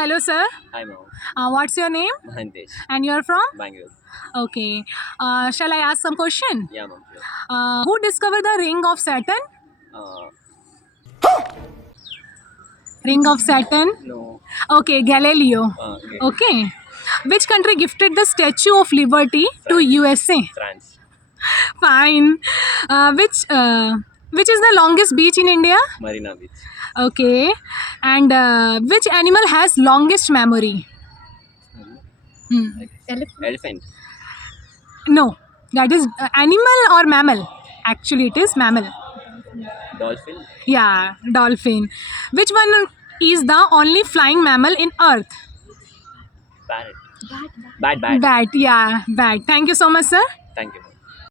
Hello, sir. Hi, mom. What's your name? Mahantesh. And you're from? Bangalore. Okay. Shall I ask some question? Yeah, mom. Sure. Who discovered the ring of Saturn? Uh, Ring of Saturn? no. Okay, Galileo. Okay. Okay. Which country gifted the Statue of Liberty to France. USA? France. Fine. Which is the longest beach in India? Marina Beach. Okay. And which animal has longest memory? Hmm. Elephant. No, that is animal or mammal. Actually, it is mammal. Dolphin. Yeah, dolphin. Which one is the only flying mammal in Earth? Parrot. Bat. Bat. Yeah, bat. Thank you so much, sir. Thank you.